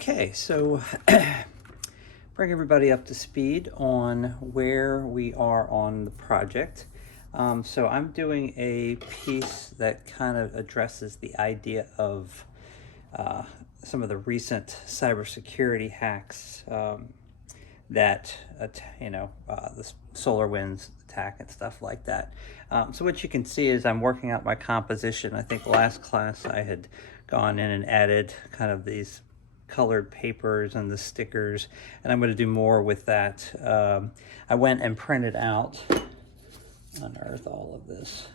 Okay, so bring everybody up to speed on where we are on the project. So I'm doing a piece that kind of addresses the idea of some of the recent cybersecurity hacks that, the SolarWinds attack and stuff like that. So what you can see is I'm working out my composition. I think last class I had gone in and added kind of these colored papers and the stickers, and I'm going to do more with that. I went and printed out, unearth all of this.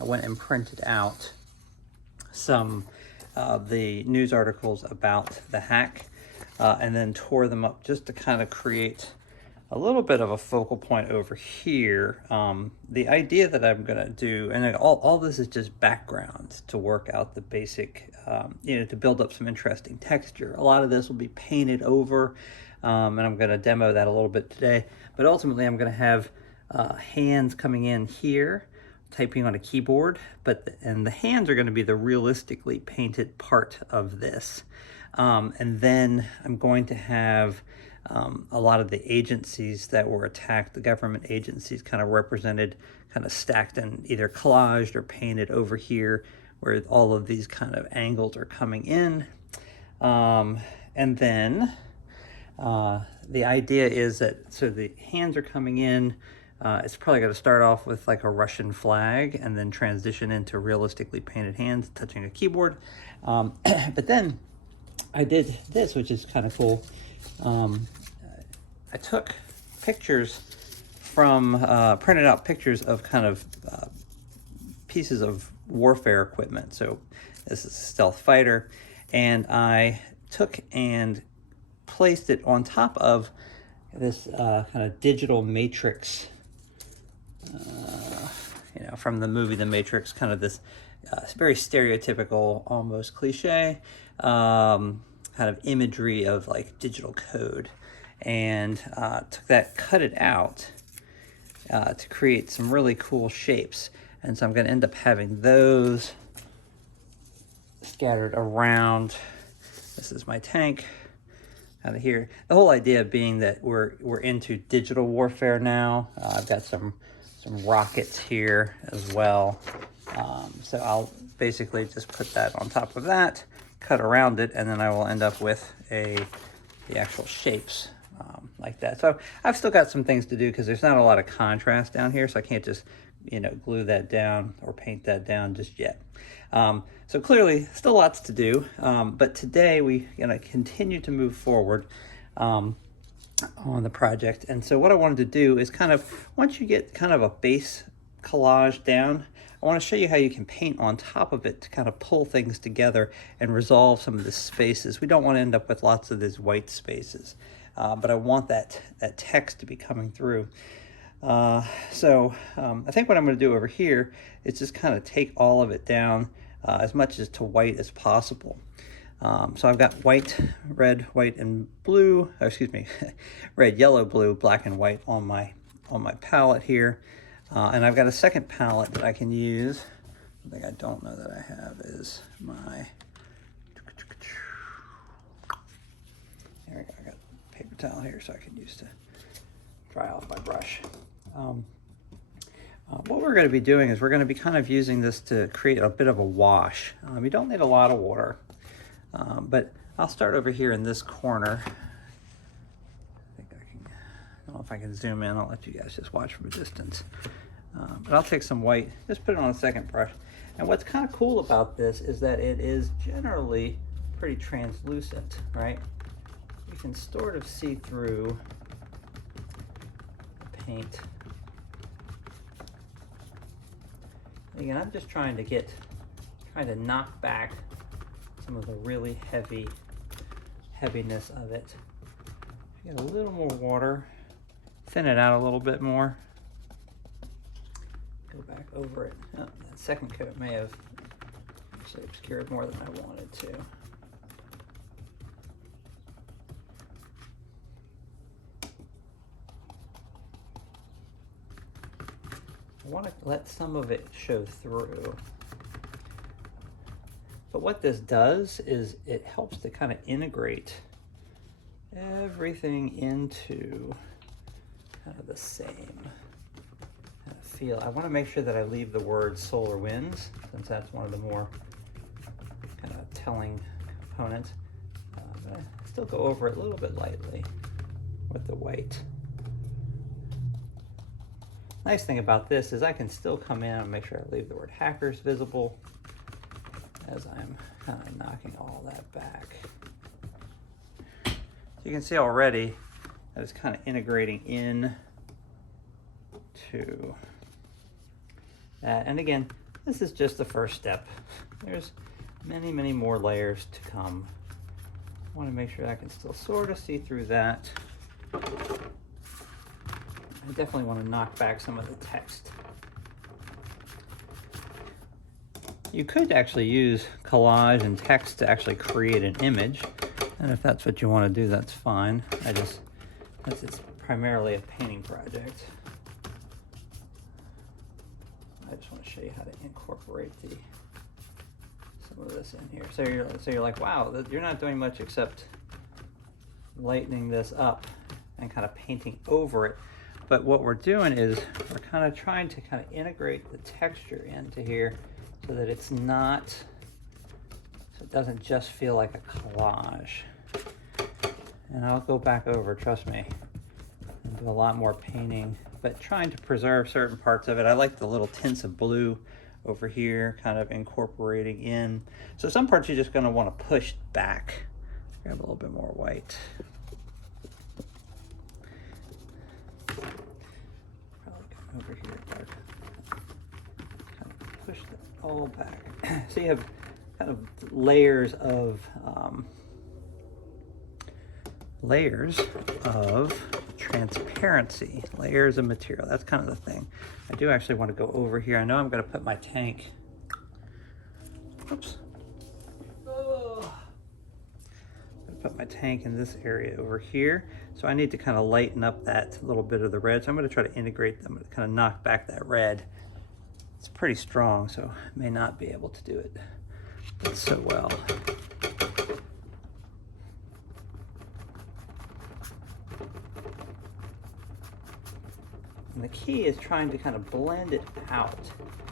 I went and printed out some of the news articles about the hack, and then tore them up just to kind of create a little bit of a focal point over here. The idea that I'm going to do, and all this is just background to work out the basic, to build up some interesting texture. A lot of this will be painted over, and I'm going to demo that a little bit today. But ultimately, I'm going to have hands coming in here, typing on a keyboard, and the hands are going to be the realistically painted part of this. And then I'm going to have a lot of the agencies that were attacked, the government agencies, kind of represented, kind of stacked and either collaged or painted over here, where all of these kind of angles are coming in. And then the idea is that, so the hands are coming in, it's probably going to start off with like a Russian flag and then transition into realistically painted hands touching a keyboard. But then I did this, which is kind of cool. I took pictures from, printed out pictures of kind of pieces of warfare equipment. So this is a stealth fighter, and I took and placed it on top of this kind of digital matrix, from the movie The Matrix, kind of this very stereotypical, almost cliche, kind of imagery of like digital code, and took that, cut it out to create some really cool shapes. And so I'm going to end up having those scattered around. This is my tank out of here. The whole idea being that we're into digital warfare now. I've got some rockets here as well. So I'll basically just put that on top of that, cut around it, and then I will end up with the actual shapes like that. So I've still got some things to do because there's not a lot of contrast down here, so I can't just glue that down or paint that down just yet. So clearly still lots to do, but today we're gonna continue to move forward on the project. And so what I wanted to do is kind of, once you get kind of a base collage down, I want to show you how you can paint on top of it to kind of pull things together and resolve some of the spaces. We don't want to end up with lots of these white spaces, but I want that text to be coming through. So I think what I'm going to do over here is just kind of take all of it down as much as to white as possible. So I've got white, red, white, and blue, or excuse me, red, yellow, blue, black, and white on my palette here. And I've got a second palette that I can use. The thing I don't know that I have is my, there we go, I got a paper towel here so I can use to dry off my brush. What we're going to be doing is we're going to be kind of using this to create a bit of a wash. You don't need a lot of water, but I'll start over here in this corner. I don't know if I can zoom in. I'll let you guys just watch from a distance. But I'll take some white, just put it on a second brush. And what's kind of cool about this is that it is generally pretty translucent, right? You can sort of see through the paint. Again, I'm just trying to knock back some of the really heaviness of it. Get a little more water, thin it out a little bit more. Go back over it. Oh, that second coat may have actually obscured more than I wanted to. I want to let some of it show through. But what this does is it helps to kind of integrate everything into kind of the same kind of feel. I want to make sure that I leave the word solar winds, since that's one of the more kind of telling components. But I still go over it a little bit lightly with the white. Nice thing about this is I can still come in and make sure I leave the word hackers visible as I'm kind of knocking all that back. So you can see already that it's kind of integrating in to that. And again, this is just the first step. There's many, many more layers to come. I want to make sure I can still sort of see through that. I definitely want to knock back some of the text. You could actually use collage and text to actually create an image. And if that's what you want to do, that's fine. Since it's primarily a painting project, I just want to show you how to incorporate some of this in here. So you're like, wow, you're not doing much except lightening this up and kind of painting over it. But what we're doing is we're kind of trying to kind of integrate the texture into here so that it's not, so it doesn't just feel like a collage. And I'll go back over, trust me, and do a lot more painting, but trying to preserve certain parts of it. I like the little tints of blue over here, kind of incorporating in. So some parts you're just going to want to push back. Grab a little bit more white. Over here, kind of push that all back. So you have kind of layers of transparency, layers of material. That's kind of the thing. I do actually want to go over here. I know I'm going to put my tank. Oops. Oh. I'm going to put my tank in this area over here. So I need to kind of lighten up that little bit of the red. So I'm going to try to integrate them, kind of knock back that red. It's pretty strong, so I may not be able to do it so well. And the key is trying to kind of blend it out.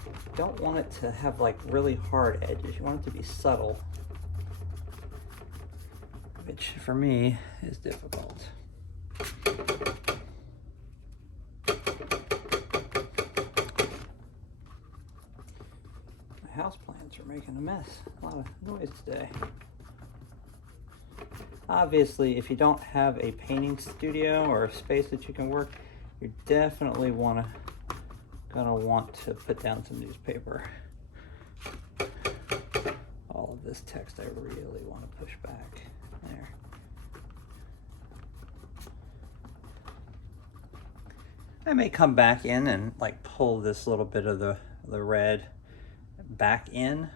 You don't want it to have like really hard edges. You want it to be subtle, which for me is difficult. My houseplants are making a mess. A lot of noise today. Obviously, if you don't have a painting studio or a space that you can work, you definitely gonna want to put down some newspaper. All of this text I really want to push back. There. I may come back in and like pull this little bit of the red back in,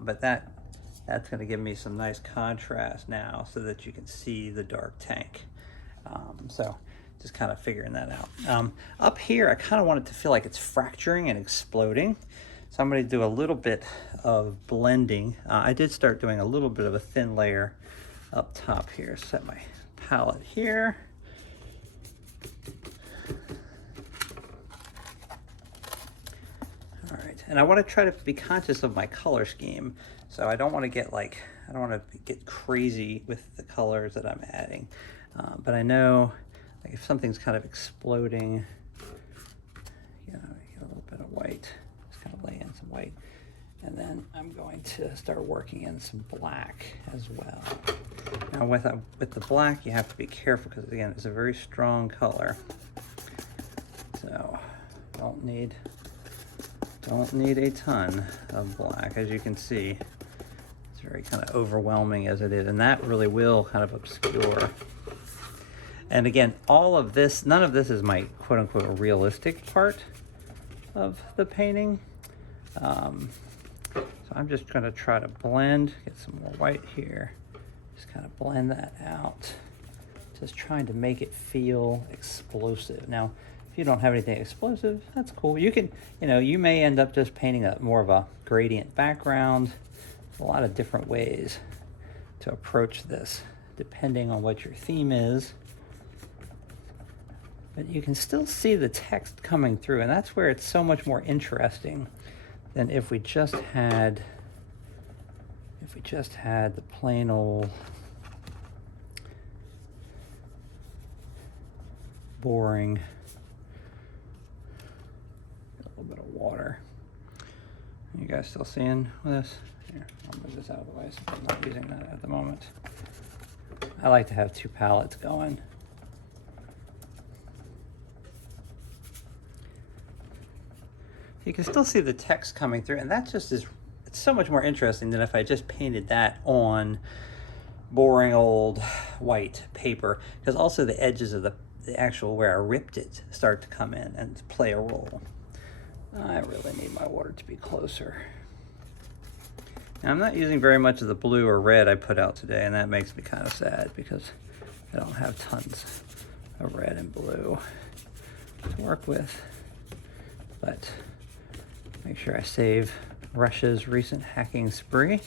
but that's going to give me some nice contrast now so that you can see the dark tank. So just kind of figuring that out. Up here, I kind of want it to feel like it's fracturing and exploding. So I'm going to do a little bit of blending. I did start doing a little bit of a thin layer up top here. Set my palette here. All right, and I want to try to be conscious of my color scheme. So I don't want to get crazy with the colors that I'm adding. But I know like if something's kind of exploding, you know, you get a little bit of white. Just kind of lay in some white. And then I'm going to start working in some black as well. Now with the black, you have to be careful because again, it's a very strong color. So don't need a ton of black, as you can see. It's very kind of overwhelming as it is, and that really will kind of obscure. And again, all of this, none of this is my quote unquote realistic part of the painting. So I'm just going to try to blend, get some more white here, just kind of blend that out. Just trying to make it feel explosive. Now, if you don't have anything explosive, that's cool. You can, you may end up just painting more of a gradient background. A lot of different ways to approach this depending on what your theme is. But you can still see the text coming through, and that's where it's so much more interesting than if we just had the plain old boring. A little bit of water. You guys still seeing this? Here, I'll move this out of the way so I'm not using that at the moment. I like to have two palettes going. You can still see the text coming through, and that just is, it's so much more interesting than if I just painted that on boring old white paper, because also the edges of the actual where I ripped it start to come in and play a role. I really need my water to be closer. Now, I'm not using very much of the blue or red I put out today, and that makes me kind of sad because I don't have tons of red and blue to work with. But make sure I save Russia's recent hacking spree.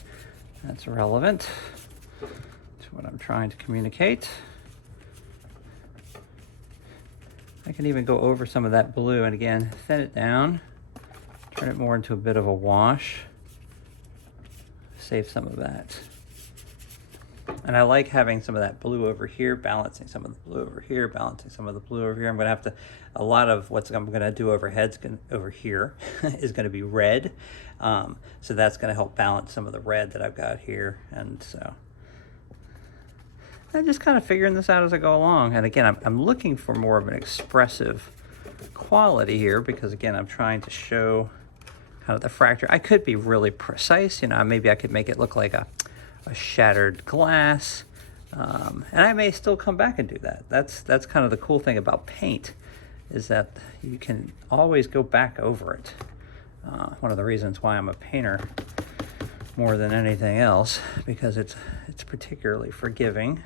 That's relevant to what I'm trying to communicate. I can even go over some of that blue and again, thin it down, turn it more into a bit of a wash, save some of that. And I like having some of that blue over here, balancing some of the blue over here, balancing some of the blue over here. I'm gonna have to, a lot of what I'm gonna do over here is gonna be red. So that's gonna help balance some of the red that I've got here. And so I'm just kind of figuring this out as I go along. And again, I'm looking for more of an expressive quality here because again, I'm trying to show kind of the fracture. I could be really precise, you know, maybe I could make it look like a shattered glass. And I may still come back and do that. That's kind of the cool thing about paint, is that you can always go back over it. One of the reasons why I'm a painter more than anything else, because it's particularly forgiving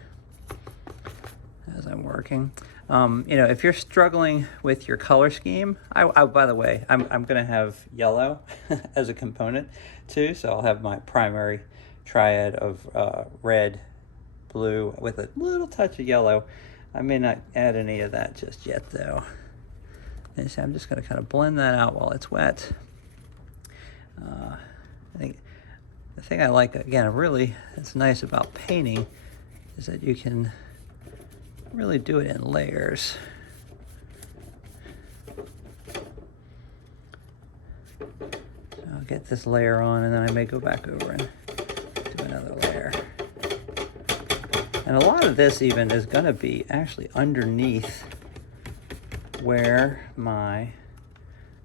as I'm working. You know, if you're struggling with your color scheme, I by the way, I'm gonna have yellow as a component too, so I'll have my primary triad of red, blue with a little touch of yellow. I may not add any of that just yet though. And so I'm just gonna kind of blend that out while it's wet. I think the thing I like, again, really that's nice about painting is that you can really do it in layers. So I'll get this layer on and then I may go back over and do another layer. And a lot of this even is gonna be actually underneath where my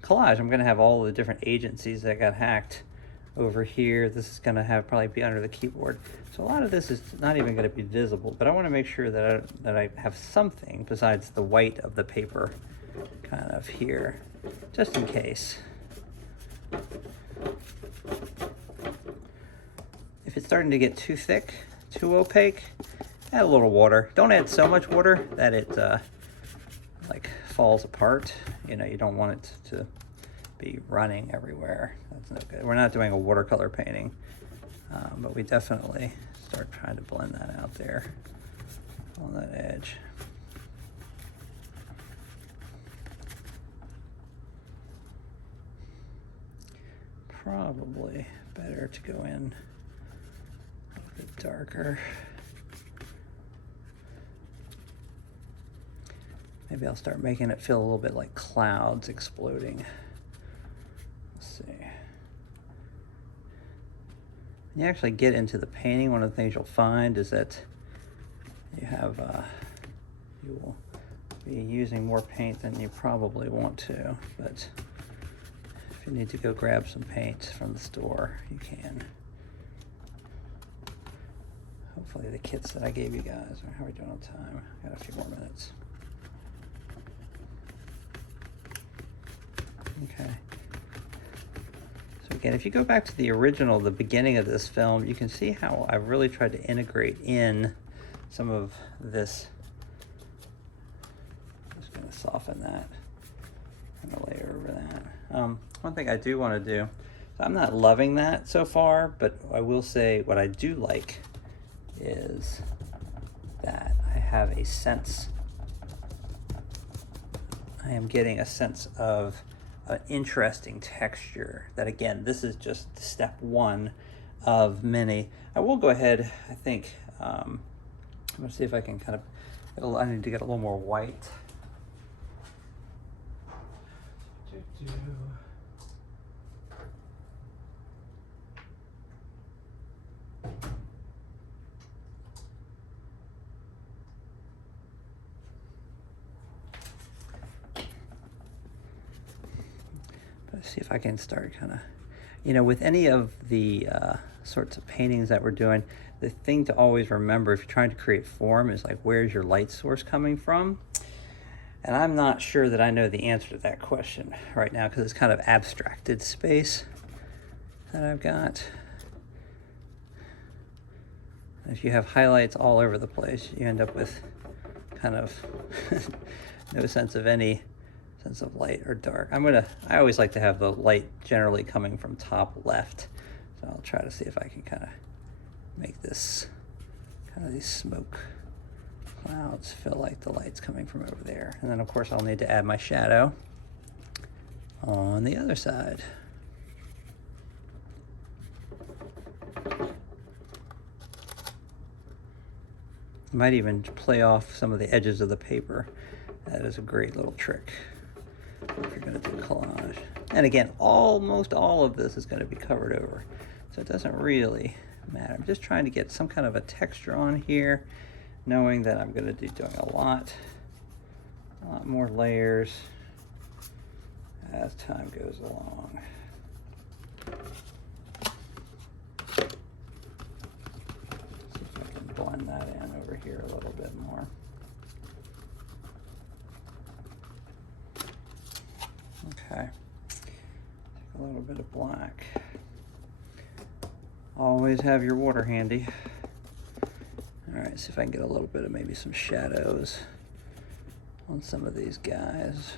collage, I'm gonna have all the different agencies that got hacked over here. This is gonna probably be under the keyboard. So a lot of this is not even gonna be visible, but I wanna make sure that I have something besides the white of the paper kind of here, just in case. If it's starting to get too thick, too opaque, add a little water. Don't add so much water that it like falls apart. You know, you don't want it to be running everywhere. That's no good. We're not doing a watercolor painting, but we definitely start trying to blend that out there on that edge. Probably better to go in a bit darker. Maybe I'll start making it feel a little bit like clouds exploding. Let's see. When you actually get into the painting, one of the things you'll find is that you will be using more paint than you probably want to, but if you need to go grab some paint from the store, you can. Hopefully the kits that I gave you guys, how are we doing on time? Got a few more minutes. Okay. So again, if you go back to the original, the beginning of this film, you can see how I've really tried to integrate in some of this. Just gonna soften that and a layer over that. One thing I do want to do, so I'm not loving that so far, but I will say what I do like is that I have a sense, I am getting a sense of an interesting texture. That again, this is just step one of many. I will go ahead, I think, I'm gonna see if I can kind of, I need to get a little more white. Let's see if I can start kind of, you know, with any of the sorts of paintings that we're doing, the thing to always remember if you're trying to create form is like, where's your light source coming from? And I'm not sure that I know the answer to that question right now because it's kind of abstracted space that I've got. If you have highlights all over the place, you end up with kind of no sense of any sense of light or dark. I always like to have the light generally coming from top left. So I'll try to see if I can kind of make this, kind of these smoke clouds feel like the light's coming from over there. And then of course I'll need to add my shadow on the other side. I might even play off some of the edges of the paper. That is a great little trick if you're going to do collage. And again, almost all of this is going to be covered over, so it doesn't really matter. I'm just trying to get some kind of a texture on here, knowing that I'm going to be doing a lot more layers as time goes along. See if I can blend that in over here a little bit more. Okay, take a little bit of black. Always have your water handy. All right, see if I can get a little bit of maybe some shadows on some of these guys.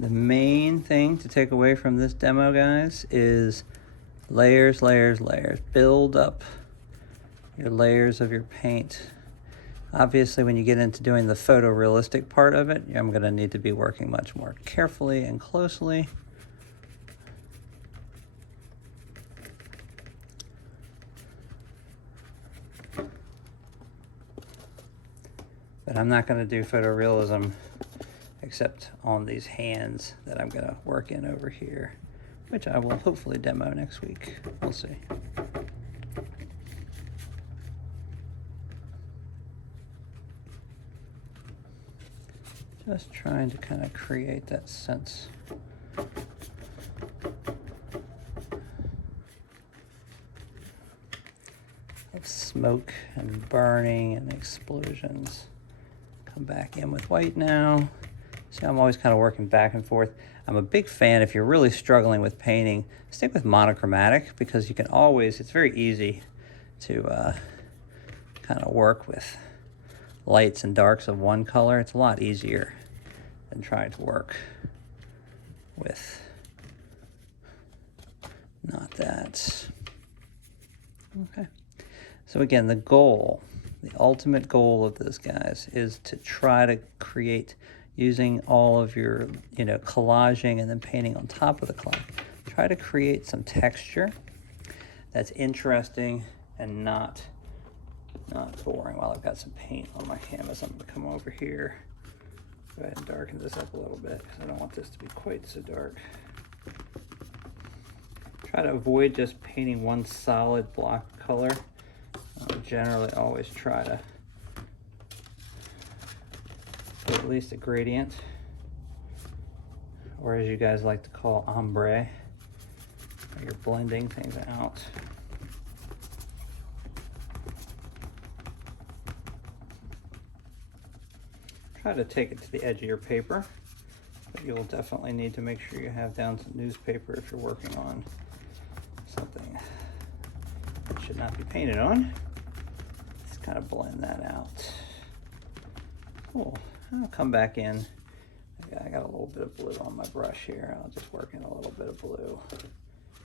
The main thing to take away from this demo, guys, is layers, layers, layers. Build up your layers of your paint. Obviously, when you get into doing the photorealistic part of it, I'm going to need to be working much more carefully and closely. But I'm not going to do photorealism except on these hands that I'm going to work in over here, which I will hopefully demo next week. We'll see. Just trying to kind of create that sense of smoke and burning and explosions. Come back in with white now. See, I'm always kind of working back and forth. I'm a big fan, if you're really struggling with painting, stick with monochromatic, because you can always, it's very easy to kind of work with lights and darks of one color. It's a lot easier than trying to work with not that. Okay. So again, the goal, the ultimate goal of this, guys, is to try to create, using all of your, you know, collaging and then painting on top of the collage, try to create some texture that's interesting and not boring. While I've got some paint on my canvas, I'm going to come over here, go ahead and darken this up a little bit because I don't want this to be quite so dark. Try to avoid just painting one solid block color. Generally always try to do at least a gradient, or as you guys like to call ombre, where you're blending things out. Try to take it to the edge of your paper, but you'll definitely need to make sure you have down some newspaper if you're working on something that should not be painted on. Just kind of blend that out. Cool. I'll come back in. I got a little bit of blue on my brush here. I'll just work in a little bit of blue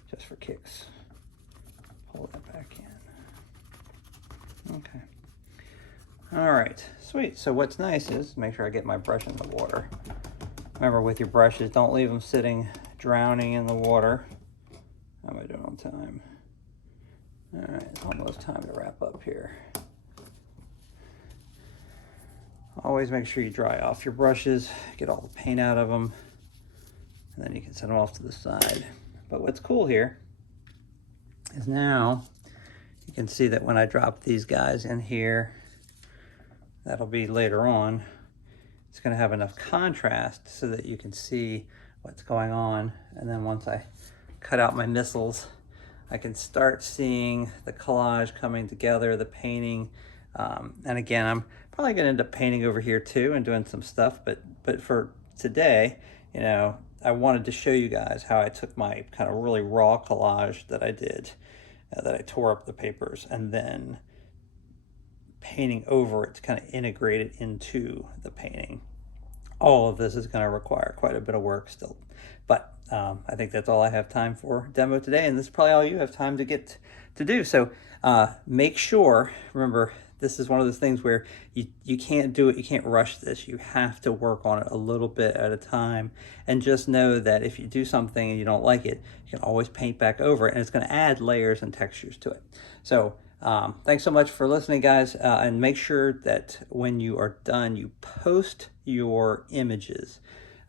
just for kicks. Pull that back in. Okay. All right, sweet. So what's nice is make sure I get my brush in the water. Remember, with your brushes, don't leave them sitting drowning in the water. How am I doing on time? All right, it's almost time to wrap up here. Always make sure you dry off your brushes, get all the paint out of them, and then you can set them off to the side. But what's cool here is now you can see that when I drop these guys in here, that'll be later on, it's going to have enough contrast so that you can see what's going on. And then once I cut out my missiles, I can start seeing the collage coming together, the painting. And again, I'm probably going to end up painting over here too and doing some stuff. But for today, you know, I wanted to show you guys how I took my kind of really raw collage that I did, that I tore up the papers, and then painting over it to kind of integrate it into the painting. All of this is going to require quite a bit of work still, but I think that's all I have time for demo today, and this is probably all you have time to get to do. So make sure, remember, this is one of those things where you can't do it, you can't rush this. You have to work on it a little bit at a time, and just know that if you do something and you don't like it, you can always paint back over it, and it's going to add layers and textures to it. So thanks so much for listening, guys, and make sure that when you are done, you post your images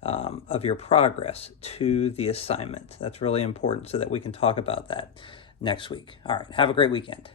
of your progress to the assignment. That's really important so that we can talk about that next week. All right, have a great weekend.